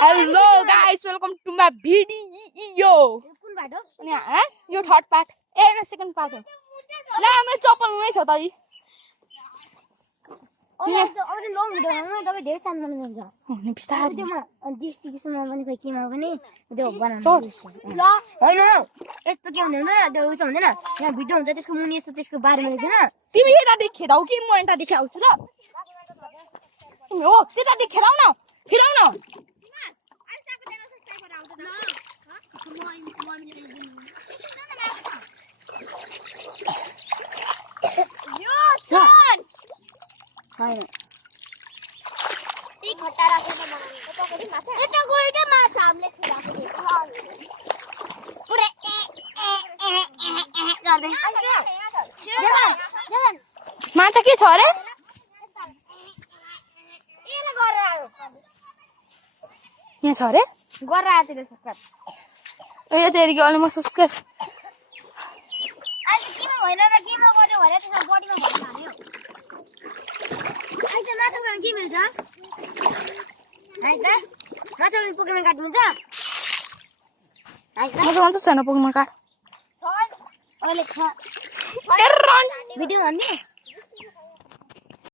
hello guys welcome to my video कुन बाटो अनि यो थर्ड पार्ट ए सेकेन्ड पार्ट हो ल मेरो चप्पल उही छ त अरे लङ भिडियोमा तपाईँ धेरै सानो बनाउनुहुन्छ नि बिस्तारै त्योमा डिस्ट्रिब्युसनमा पनि खोइ केमा पनि त्यो बनाउनु शॉर्ट्स ल हैन यस्तो के हुँदैन त्यो उस हुँदैन यहाँ भिडियो हुन्छ त्यसको मुनि यस्तो त्यसको बारेमा लेख्दैन तिमी यता देखेदाउ कि म यता देखाउँछु ल हो त्यता देखेदाउ न फिराउ न हैन ती खट्टा राखेर बनाउने त पकडी माछा यता गएकै माछा हामीले खिलाएको पुरै गर्दै माछा के छ अरे यसले गरेर आयो यहाँ छ अरे गरेर आयो त्यसले सब्स्क्राइब ए तेरी गले म सब्स्क्राइब अहिले केमा भएन र केमा गर्यो भने त्यसमा बडीमा भन्न हाल्यो अहिले माछा के मिल्छ हैन माछा पोकेमन कार्ड मिल्छ म त छैन पोकेमन कार्ड अहिले छ भिडियो भिडियो भन्ने